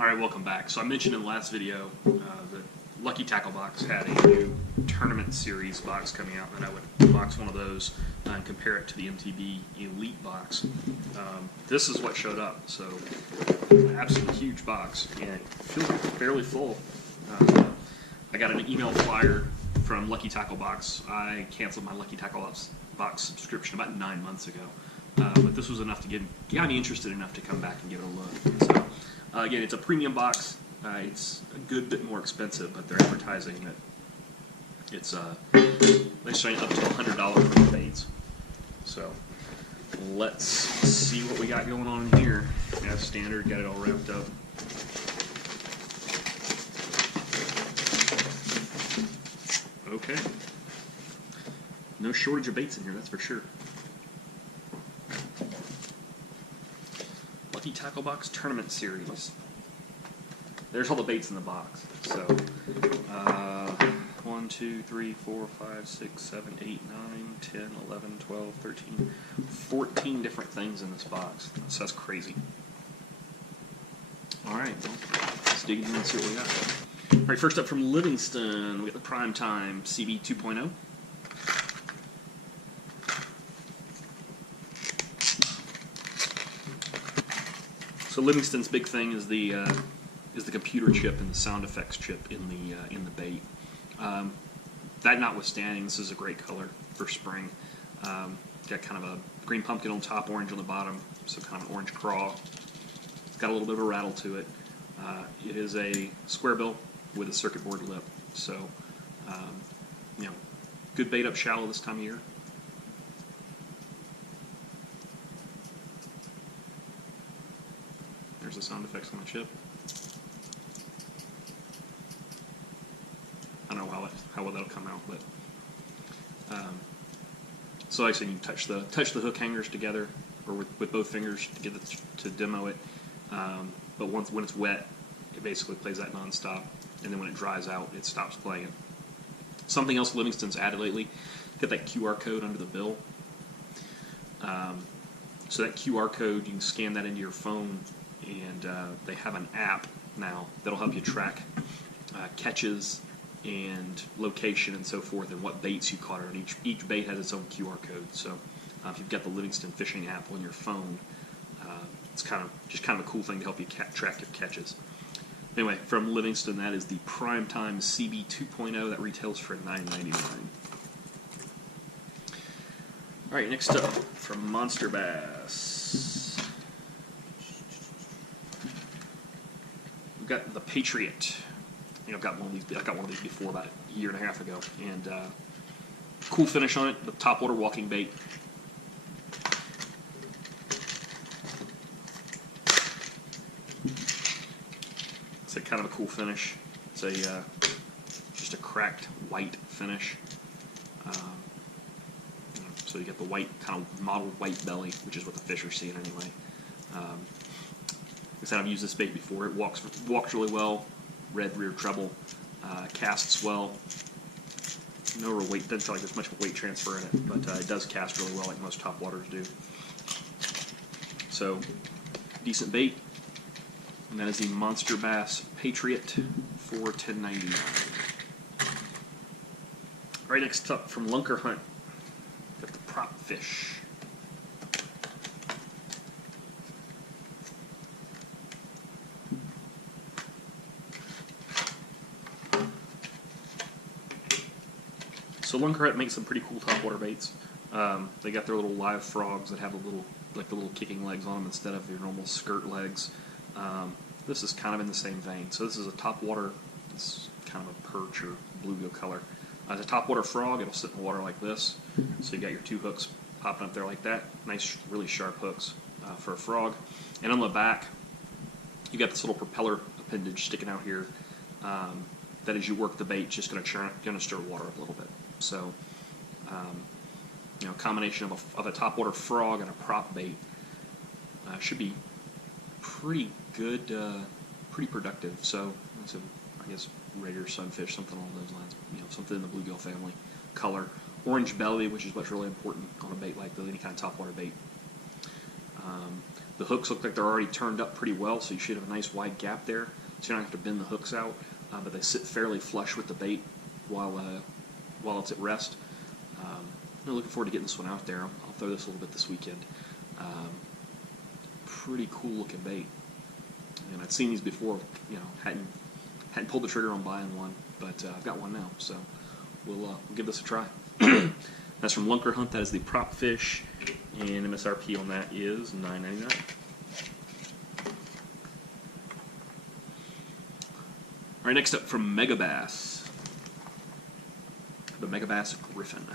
Alright, welcome back. So I mentioned in the last video that Lucky Tackle Box had a new tournament series box coming out, and I would box one of those and compare it to the MTB Elite box. This is what showed up, so an absolutely huge box, and it feels fairly full. I got an email flyer from Lucky Tackle Box. I canceled my Lucky Tackle Box subscription about 9 months ago, but this was enough to got me interested enough to come back and give it a look. So, again, it's a premium box. It's a good bit more expensive, but they're advertising that it's they're saying up to $100 for the baits. So let's see what we got going on here. As standard, got it all wrapped up. Okay. No shortage of baits in here, that's for sure. Lucky Tackle Box Tournament Series. There's all the baits in the box. So, 1, 2, 3, 4, 5, 6, 7, 8, 9, 10, 11, 12, 13, 14 different things in this box. So that's crazy. Alright, well, let's dig in and see what we got. Alright, first up from Livingston, we got the PrimeTime CB 2.0. So Livingston's big thing is the computer chip and the sound effects chip in the bait. That notwithstanding, this is a great color for spring. Got kind of a green pumpkin on top, orange on the bottom, so kind of an orange craw. It's got a little bit of a rattle to it. It is a square bill with a circuit board lip, so you know, good bait up shallow this time of year. There's the sound effects on the chip. I don't know how well that'll come out, but so like I said, you touch the hook hangers together, or with both fingers to get it to demo it. But when it's wet, it basically plays that nonstop, and then when it dries out, it stops playing. Something else Livingston's added lately, got that QR code under the bill. So that QR code, you can scan that into your phone, and they have an app now that'll help you track catches and location and so forth, and what baits you caught. And each bait has its own QR code. So if you've got the Livingston Fishing app on your phone, it's kind of a cool thing to help you track your catches. Anyway, from Livingston, that is the PrimeTime CB 2.0 that retails for $9.99. All right, next up from Monster Bass, we've got the Patriot. I got one of these before about a year and a half ago, and cool finish on it. The topwater walking bait. It's a kind of a cool finish. It's a just a cracked white finish. So you get the white, kind of mottled white belly, which is what the fish are seeing anyway. Like I said, I've used this bait before. It walks really well. Red rear treble, casts well. No real weight, doesn't feel like there's much weight transfer in it, but it does cast really well, like most topwaters do. So, decent bait. And that is the Monster Bass Patriot for $10.99. Right, next up from Lunker Hunt, got the prop fish. So Lunker Hunt makes some pretty cool topwater baits. They got their little live frogs that have the little kicking legs on them instead of your normal skirt legs. This is kind of in the same vein. So this is a topwater, it's kind of a perch or bluegill color. As a topwater frog, it'll sit in the water like this. So you got your two hooks popping up there like that. Nice, really sharp hooks for a frog. And on the back, you got this little propeller appendage sticking out here. That as you work the bait, just going to stir water up a little bit. So, you know, combination of a topwater frog and a prop bait should be pretty good, pretty productive. So, I guess regular sunfish, something along those lines. You know, something in the bluegill family. Color, orange belly, which is what's really important on a bait like this, any kind of topwater bait. The hooks look like they're already turned up pretty well, so you should have a nice wide gap there, so you don't have to bend the hooks out, but they sit fairly flush with the bait while it's at rest. I'm looking forward to getting this one out there. I'll throw this a little bit this weekend. Pretty cool looking bait. And I'd seen these before, hadn't pulled the trigger on buying one, but I've got one now, so we'll give this a try. That's from Lunker Hunt. That is the prop fish, and MSRP on that is $9.99. All right, next up from Megabass, the Megabass Griffon.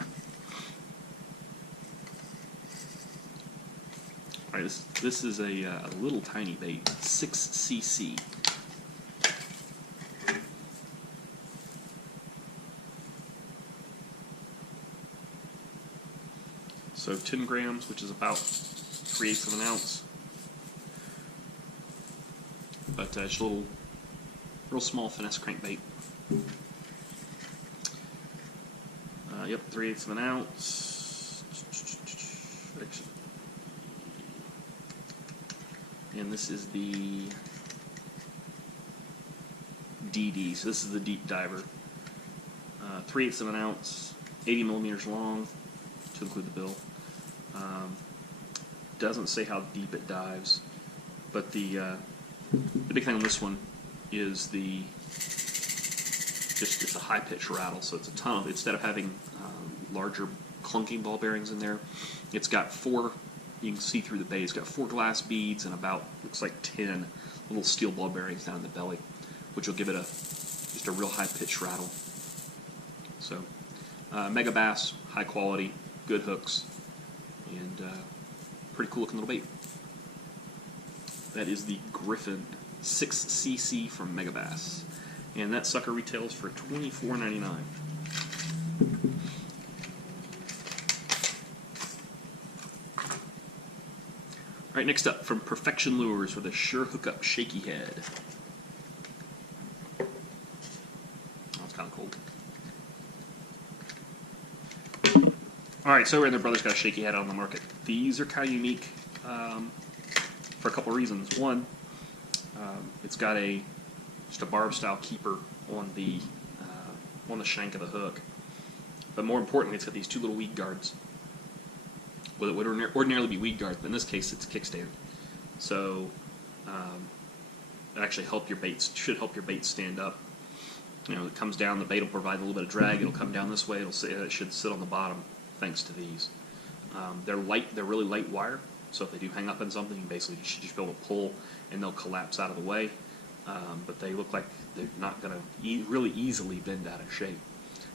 All right, this is a little tiny bait, 6cc. So 10 grams, which is about 3/8 of an ounce. But it's a real small finesse crankbait. Yep, 3/8 of an ounce. And this is the DD, so this is the deep diver. 3/8 of an ounce, 80 millimeters long, to include the bill. Doesn't say how deep it dives, but the big thing on this one is it's a high pitch rattle, so it's a ton of, instead of having larger clunking ball bearings in there, it's got 4. You can see through the bait. It's got 4 glass beads and about, looks like 10 little steel ball bearings down in the belly, which will give it just a real high pitch rattle. So Megabass, high quality, good hooks, and pretty cool looking little bait. That is the Griffon 6cc from Megabass, and that sucker retails for $24.99. All right, next up from Perfection Lures with a Sure Hookup Shaky Head. Oh, it's kind of cold. All right, so their brother's got a shaky head on the market. These are kind of unique for a couple reasons. One, it's got just a barb style keeper on the shank of the hook, but more importantly, it's got these 2 little weed guards. Well, it would ordinarily be weed guards, but in this case, it's a kickstand. So it actually should help your bait stand up. It comes down. The bait will provide a little bit of drag. It'll come down this way. It should sit on the bottom, thanks to these. They're light. They're really light wire. So if they do hang up on something, you basically should just be able to pull, and they'll collapse out of the way. But they look like they're not going to really easily bend out of shape.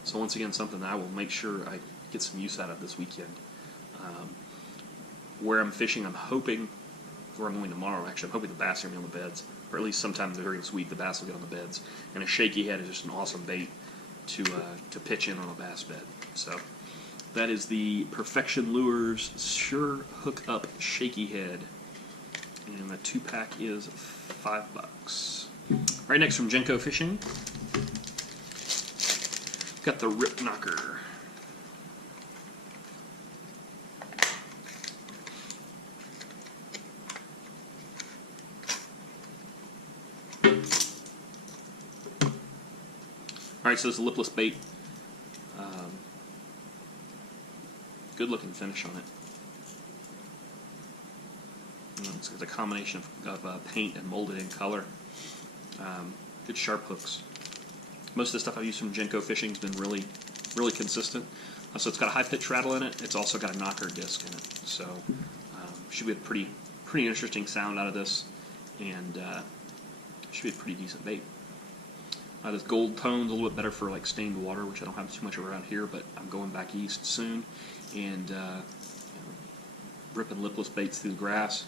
So once again, something that I will make sure I get some use out of this weekend. Where I'm fishing, I'm hoping, where I'm going tomorrow, actually, I'm hoping the bass are going to be on the beds, or at least sometime during this week the bass will get on the beds. And a shaky head is just an awesome bait to pitch in on a bass bed. So that is the Perfection Lures Sure Hookup Shaky Head, and the 2-pack is $5. All right, next from Genco Fishing, got the Rip Knocker. Alright, so it's a lipless bait. Good looking finish on it. It's a combination of paint and molded in color. Good sharp hooks. Most of the stuff I've used from Genco Fishing has been really, really consistent. So it's got a high pitch rattle in it. It's also got a knocker disc in it. So should be a pretty interesting sound out of this, and should be a pretty decent bait. This gold tone's a little bit better for like stained water, which I don't have too much of around here, but I'm going back east soon, and ripping lipless baits through the grass.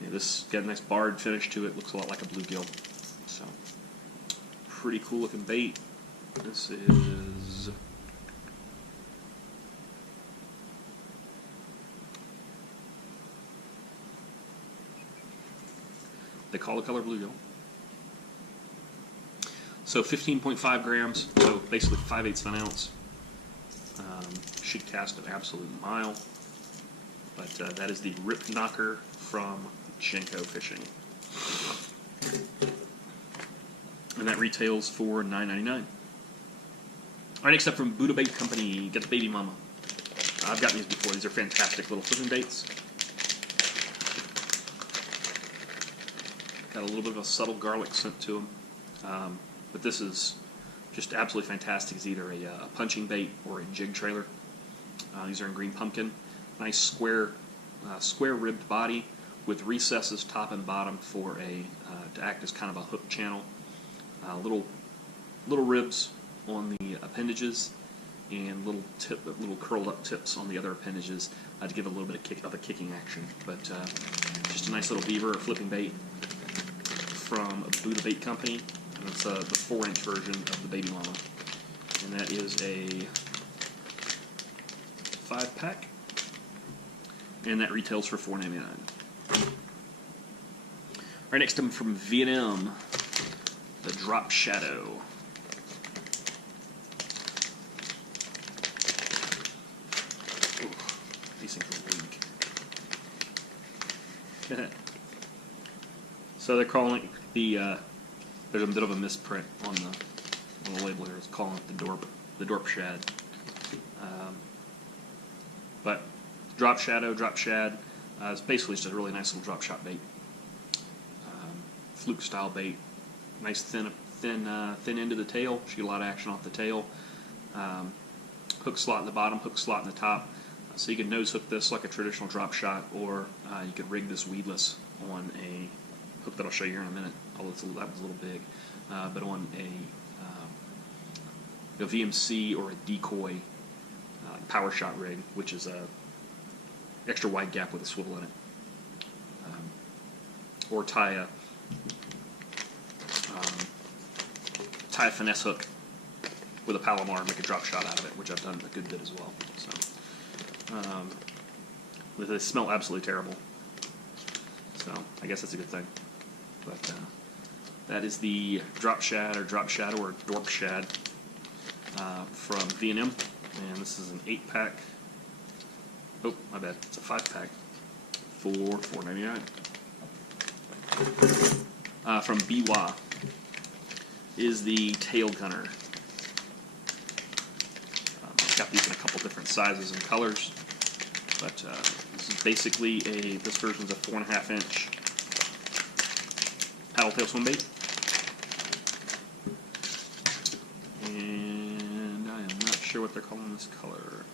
This got a nice barred finish to it. Looks a lot like a bluegill. So pretty cool looking bait. This is they call the color bluegill. So 15.5 grams, so basically 5/8 of an ounce. Should cast an absolute mile. But that is the Rip Knocker from Genco Fishing. And that retails for $9.99. All right, next up from Buddha Bait Company, get the Baby Mama. I've gotten these before. These are fantastic little flipping baits. Got a little bit of a subtle garlic scent to them. But this is just absolutely fantastic. It's either a punching bait or a jig trailer. These are in green pumpkin. Nice square ribbed body with recesses top and bottom for to act as kind of a hook channel. Little ribs on the appendages and little curled up tips on the other appendages to give a little bit of a kicking action. But just a nice little beaver or flipping bait from Buddha Bait Company. And it's the 4-inch version of the Baby Mama. And that is a 5-pack. And that retails for $4.99. Alright, next up from V&M, the Drop Shadow. Ooh, these things are weak. So they're calling the there's a bit of a misprint on the label here. It's calling it the Dorp Shad. But Drop Shadow, Drop Shad, it's basically just a really nice little drop shot bait. Fluke style bait. Nice thin end of the tail. Should get a lot of action off the tail. Hook slot in the bottom, hook slot in the top. So you can nose hook this like a traditional drop shot, or you could rig this weedless on a hook that I'll show you here in a minute. Although that was a little big, but on a VMC or a decoy power shot rig, which is a extra wide gap with a swivel in it, or tie a finesse hook with a Palomar and make a drop shot out of it, which I've done a good bit as well. So they smell absolutely terrible, so I guess that's a good thing. But that is the Drop Shad or Drop Shadow or Dorp Shad from V&M, and this is an 8-pack. Oh, my bad. It's a 5-pack for $4.99. From Biwa is the Tail Gunner. I've got these in a couple different sizes and colors, but this is basically this version's a 4.5-inch paddle tail swim bait. And I am not sure what they're calling this color.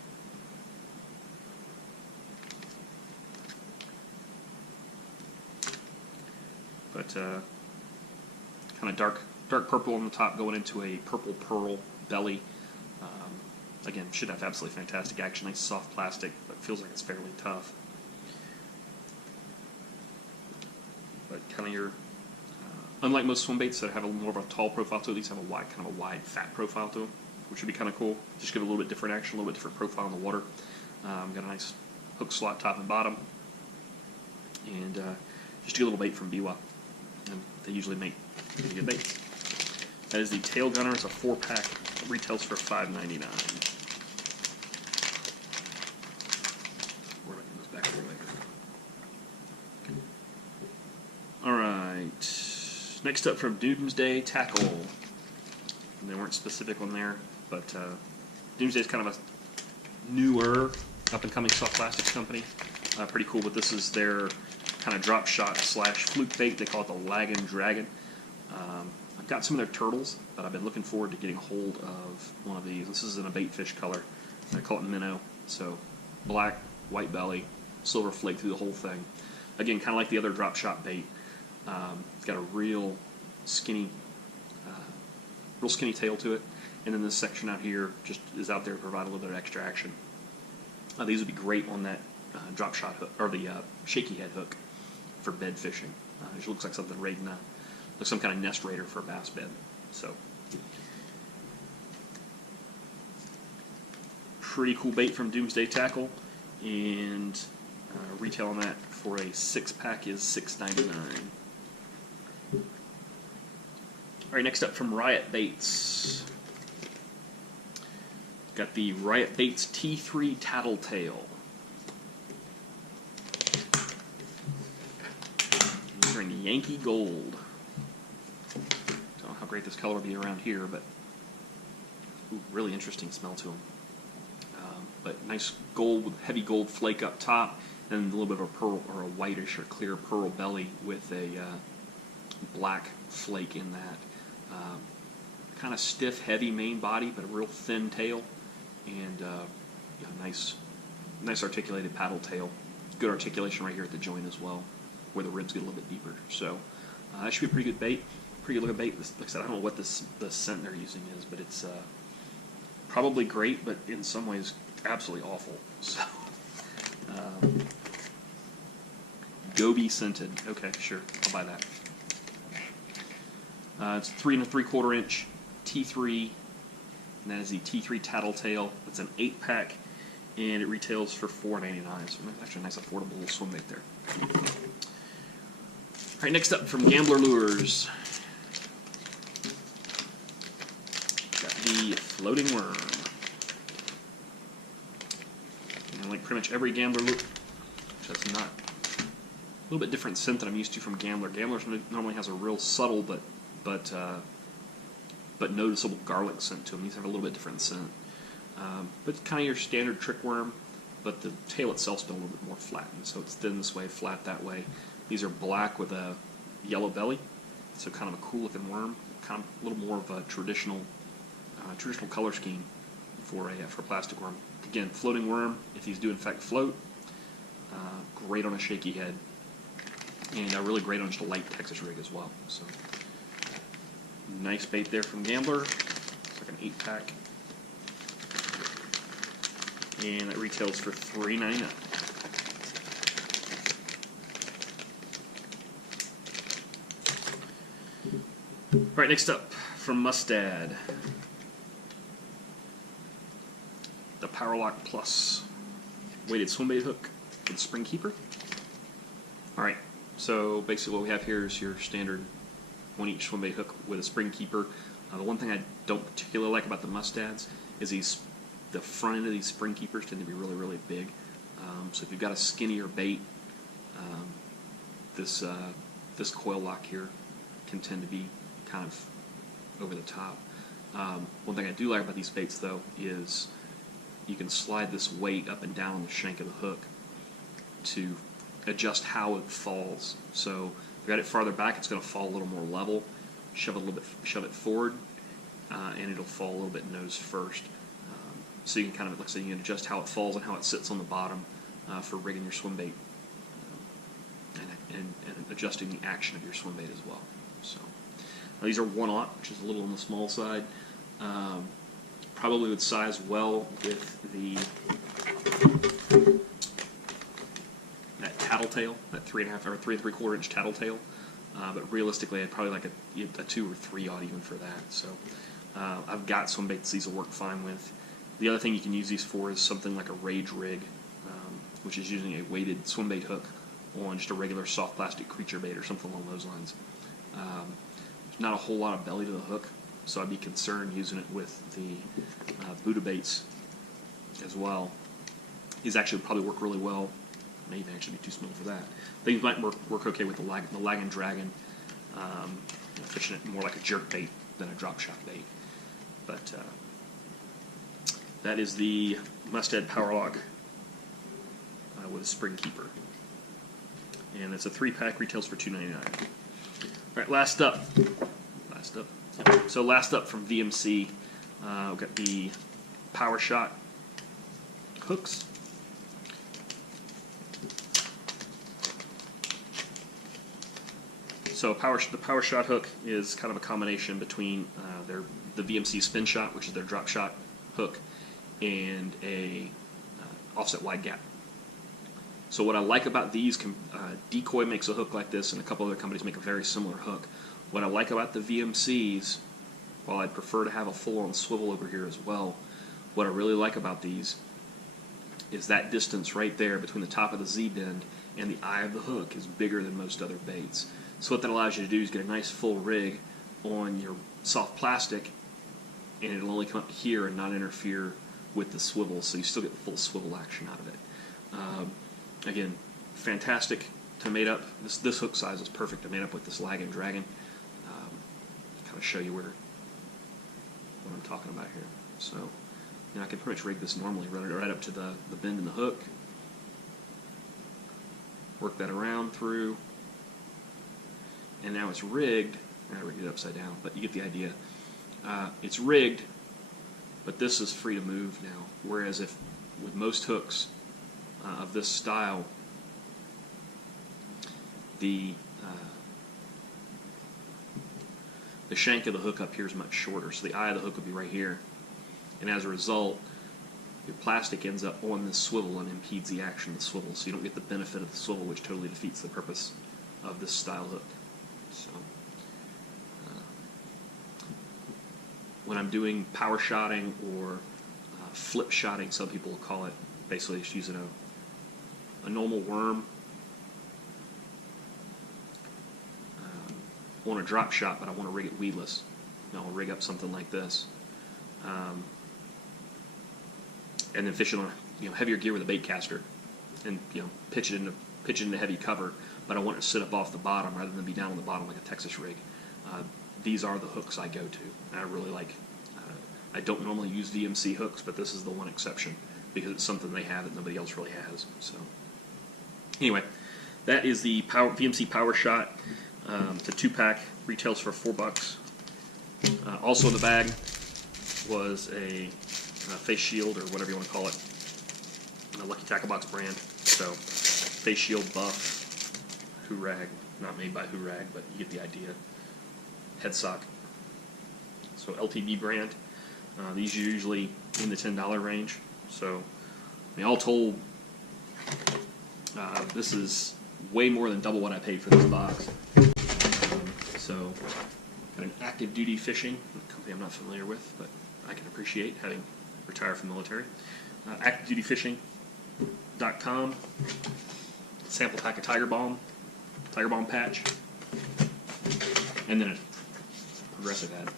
But kind of dark purple on the top going into a purple pearl belly. Again, should have absolutely fantastic action. Nice soft plastic, but feels like it's fairly tough. But kind of your, unlike most swim baits that have more of a tall profile to it, these have a kind of a wide, fat profile to them, which would be kind of cool. Just give it a little bit different action, a little bit different profile in the water. Got a nice hook slot top and bottom, and just a little bait from Biwa. And they usually make pretty good baits. That is the Tail Gunner. It's a 4-pack. It retails for $5.99. Alright, next up from Doomsday Tackle. They weren't specific on there, but Doomsday is kind of a newer, up-and-coming soft plastics company. Pretty cool, but this is their kind of drop shot / fluke bait. They call it the Laggin' Dragon. I've got some of their turtles, but I've been looking forward to getting a hold of one of these. This is in a bait fish color. I call it minnow. So black, white belly, silver flake through the whole thing. Again, kind of like the other drop shot bait. It's got a real skinny tail to it, and then this section out here just is out there to provide a little bit of extra action. These would be great on that drop shot hook, or the shaky head hook for bed fishing. It looks like something right in like some kind of nest raider for a bass bed. So pretty cool bait from Doomsday Tackle, and retail on that for a 6-pack is $6.99. Alright, next up from Riot Baits. Got the Riot Baits T3 Tattletale. Yankee Gold. Don't know how great this color will be around here, but ooh, really interesting smell to them. But nice gold with heavy gold flake up top, and a little bit of a pearl or a whitish or clear pearl belly with a black flake in that. Kind of stiff, heavy main body, but a real thin tail, and nice articulated paddle tail. Good articulation right here at the joint as well, where the ribs get a little bit deeper. So that should be a pretty good bait. Pretty good looking bait. Like I said, I don't know what the scent they're using is, but it's probably great, but in some ways absolutely awful. So Goby scented. Okay, sure, I'll buy that. It's 3 3/4 inch T3, and that is the T3 Tattletale. It's an 8-pack, and it retails for $4.99. So that's actually a nice affordable little swim bait there. All right, next up from Gambler Lures, got the Floating Worm. And like pretty much every Gambler Lure, just not a little bit different scent than I'm used to from Gambler. Gambler normally has a real subtle but noticeable garlic scent to them. These have a little bit different scent. But kind of your standard trick worm, but the tail itself's been a little bit more flattened. So it's thin this way, flat that way. These are black with a yellow belly, so kind of a cool looking worm. Kind of a little more of a traditional color scheme for a plastic worm. Again, floating worm, if these do in fact float, great on a shaky head, and really great on just a light Texas rig as well. So nice bait there from Gambler. It's like an 8-pack. And it retails for $3.99. All right, next up from Mustad, the Powerlock Plus weighted swim bait hook with a spring keeper. All right, so basically what we have here is your standard 1-each swim bait hook with a spring keeper. The one thing I don't particularly like about the Mustads is the front end of these spring keepers tend to be really, really big. So if you've got a skinnier bait, this coil lock here can tend to be kind of over the top. One thing I do like about these baits, though, is you can slide this weight up and down on the shank of the hook to adjust how it falls. So if you got it farther back, it's going to fall a little more level. Shove it forward, and it'll fall a little bit nose first. So you can kind of, like I say, you can adjust how it falls and how it sits on the bottom for rigging your swim bait, and adjusting the action of your swim bait as well. So now these are 1/0, which is a little on the small side. Probably would size well with that tattletale, that 3.5 or 3 3/4 inch tattletale. But realistically, I'd probably like a 2 or 3/0 even for that. So I've got swim baits these will work fine with. The other thing you can use these for is something like a rage rig, which is using a weighted swim bait hook on just a regular soft plastic creature bait or something along those lines. There's not a whole lot of belly to the hook, so I'd be concerned using it with the Buddha baits as well. These actually would probably work really well. May even actually be too small for that. These might work okay with the lag and dragon, fishing it more like a jerk bait than a drop shot bait. But that is the Mustad Powerlock with a spring keeper, and it's a 3-pack. Retails for $2.99. All right, last up. So last up from VMC, we've got the Power Shot hooks. So the Power Shot hook is kind of a combination between the VMC Spin Shot, which is their drop shot hook, and a offset wide gap. So what I like about these, Decoy makes a hook like this, and a couple other companies make a very similar hook. What I like about the VMCs, while I'd prefer to have a full-on swivel over here as well, what I really like about these is that distance right there between the top of the Z-bend and the eye of the hook is bigger than most other baits. So what that allows you to do is get a nice full rig on your soft plastic, and it'll only come up here and not interfere with the swivel, so you still get the full swivel action out of it. Again, fantastic to mate up. This hook size is perfect to mate up with this Lag and Dragon. Kind of show you what I'm talking about here. So, I can pretty much rig this normally, run it right up to the bend in the hook, work that around through, and now it's rigged. I rigged it upside down, but you get the idea. It's rigged, but this is free to move now. Whereas if with most hooks of this style, the shank of the hook up here is much shorter, so the eye of the hook would be right here, and as a result, your plastic ends up on this swivel and impedes the action of the swivel, so you don't get the benefit of the swivel, which totally defeats the purpose of this style hook. So, when I'm doing power shotting or flip shotting, some people will call it, basically just using a normal worm on a drop shot, but I want to rig it weedless. I'll rig up something like this, and then fish it on heavier gear with a bait caster, and pitch it into heavy cover. But I want it to sit up off the bottom rather than be down on the bottom like a Texas rig. These are the hooks I go to, and I really like. I don't normally use VMC hooks, but this is the one exception because it's something they have that nobody else really has. So anyway, that is the VMC Power Shot. It's a 2-pack, retails for $4. Also in the bag was a face shield, or whatever you want to call it, a Lucky Tackle Box brand. So face shield buff, Hoorag, not made by Hoorag, but you get the idea. Head sock. So LTB brand. These are usually in the $10 range. So, all told, this is way more than double what I paid for this box. So, got an Active Duty Fishing, a company I'm not familiar with, but I can appreciate having retired from the military. ActiveDutyFishing.com. Sample pack of Tiger Balm patch, and then a progressive ad.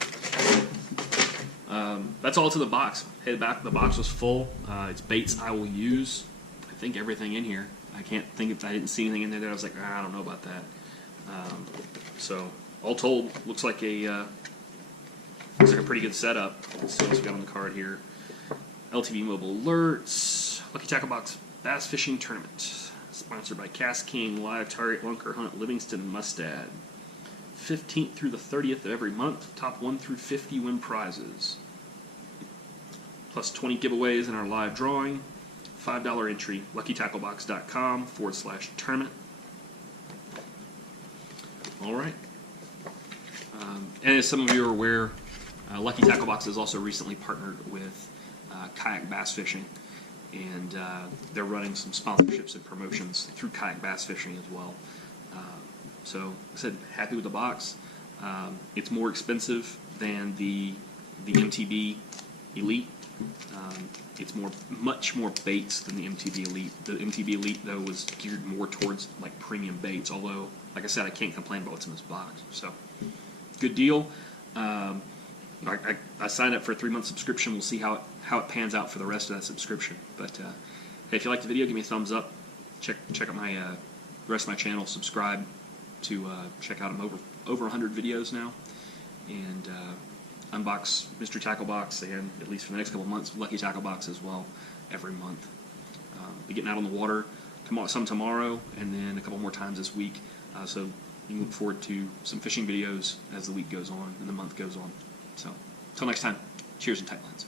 That's all to the box. Hey, the box was full. It's baits I will use. I think everything in here. I can't think if I didn't see anything in there that I was like, I don't know about that. So all told, looks like a pretty good setup. Let's see what we got on the card here. LTV Mobile Alerts, Lucky Tackle Box Bass Fishing Tournament, sponsored by Cast King, Live Target Lunker Hunt, Livingston, and Mustad. 15th through the 30th of every month. Top 1 through 50 win prizes. Plus 20 giveaways in our live drawing. $5 entry. LuckyTackleBox.com/tournament. All right. And as some of you are aware, Lucky Tackle Box has also recently partnered with Kayak Bass Fishing, and they're running some sponsorships and promotions through Kayak Bass Fishing as well. So, like I said, happy with the box. It's more expensive than the MTB Elite. It's much more baits than the MTB Elite. The MTB Elite, though, was geared more towards like premium baits. Although, like I said, I can't complain about what's in this box. So, good deal. I signed up for a 3-month subscription. We'll see how it pans out for the rest of that subscription. But hey, if you like the video, give me a thumbs up. Check out my the rest of my channel. Subscribe to check out them. Over 100 videos now, and unbox Mystery Tackle Box, and at least for the next couple of months, Lucky Tackle Box as well, every month. Be getting out on the water tomorrow, and then a couple more times this week. So you can look forward to some fishing videos as the week goes on and the month goes on. So until next time, cheers and tight lines.